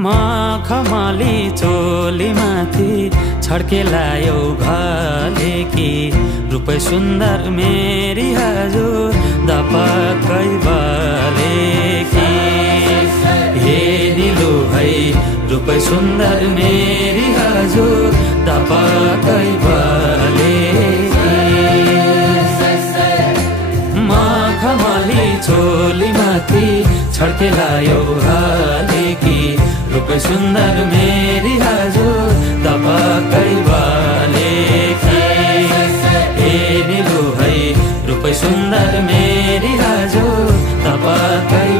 मखमली चोली माथि छड्केलायो घले कि रूपै सुन्दर मेरी हजुर दपक्कै बले कि हे दिलु है रूपै सुन्दर मेरी हजुर दपक्कै बले मखमली चोली माथि छड्केलायो घले कि रूपै सुन्दर मेरी हजुर दपक्कै बले कि हे दिलु है रूपै सुन्दर मेरी हजुर दपक्कै